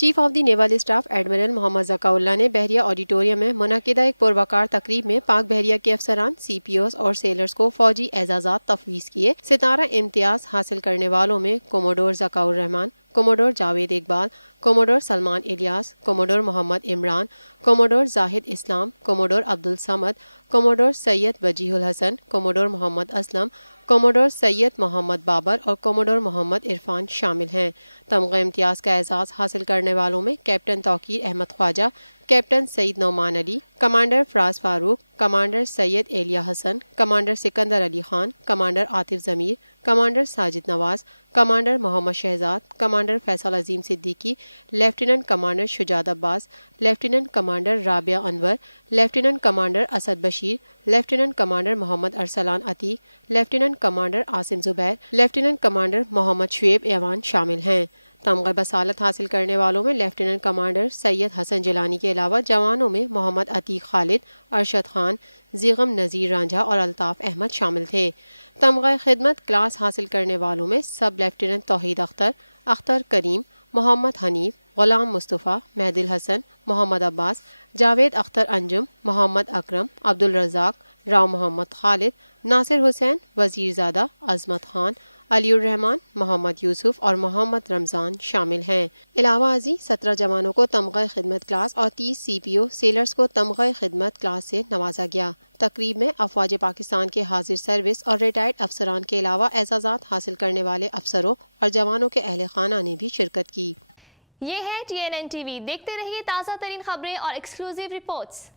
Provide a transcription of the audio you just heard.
Chief of the naval staff admiral Muhammad Zakaullah نے بحریہ auditorium میں منعقدہ ایک پروقار تقریب میں پاک بحریہ کے افسران، سی پی اوز اور سیلرز کو فوجی اعزازات تفویض کیے۔ ستارہ امتیاز حاصل کرنے والوں میں کوموڈور ذکاء الرحمن، کوموڈور جاوید اقبال، کوموڈور سلمان الیاس، کوموڈور محمد عمران، کوموڈور زاہد اسلام، کوموڈور عبدالصمد، کوموڈور سید وجیہ الحسن، کوموڈور محمد اسلم، کوموڈور سید محمد بابر اور کوموڈور محمد عرفان شامل ہیں۔ تمغہ امتیاز کا اعزاز حاصل کرنے والوں میں captain Tauqeer Ahmed Khawaja, captain Saeed Noman Ali, commander Faraz Farooq, commander Syed Ilya Hassan, commander Sikandar Ali Khan, commander Atif Zameer, commander Sajid Nawaz, commander Muhammad Shahzad, commander Faisal Azeem Siddiqui, lieutenant commander Shujaat Abbas, lieutenant commander Rabia Anwar, lieutenant commander Asad Bashir, lieutenant commander Muhammad Arsalan Atiq, lieutenant commander Asim Zubair, lieutenant commander Muhammad Shoaib Awan شامل ہیں۔ تمغہ بصالت حاصل کرنے والوں میں لیفٹیننٹ کمانڈر سید حسن جیلانی کے علاوہ جوانوں میں محمد عتیق خالد، ارشد خان، زیغم نذیر رانجھا اور الطاف احمد شامل تھے۔ تمغہ خدمت کلاس حاصل کرنے والوں میں سب لیفٹیننٹ توحید اختر، اختر کریم، محمد حنیف، غلام مصطفیٰ، مہدی الحسن، محمد عباس، جاوید اختر انجم، محمد اکرم، عبدالرزاق، راؤ محمد خالد، ناصر حسین، وزیر زادہ، عظمت خان، علی الرحمن، محمد یوسف اور محمد رمضان شامل ہیں۔ علاوہ ازیں 17 جوانوں کو تمغہ خدمت کلاس اور 30 سی پی او سیلرز کو تمغہ خدمت کلاس سے نوازا گیا۔ تقریب میں افواج پاکستان کے حاضر سروس اور ریٹائرڈ افسران کے علاوہ اعزازات حاصل کرنے والے افسروں اور جوانوں کے اہل خانہ نے بھی شرکت کی۔ یہ ہے TNN TV، دیکھتے رہیے تازہ ترین خبریں اور ایکسکلوزیو رپورٹس۔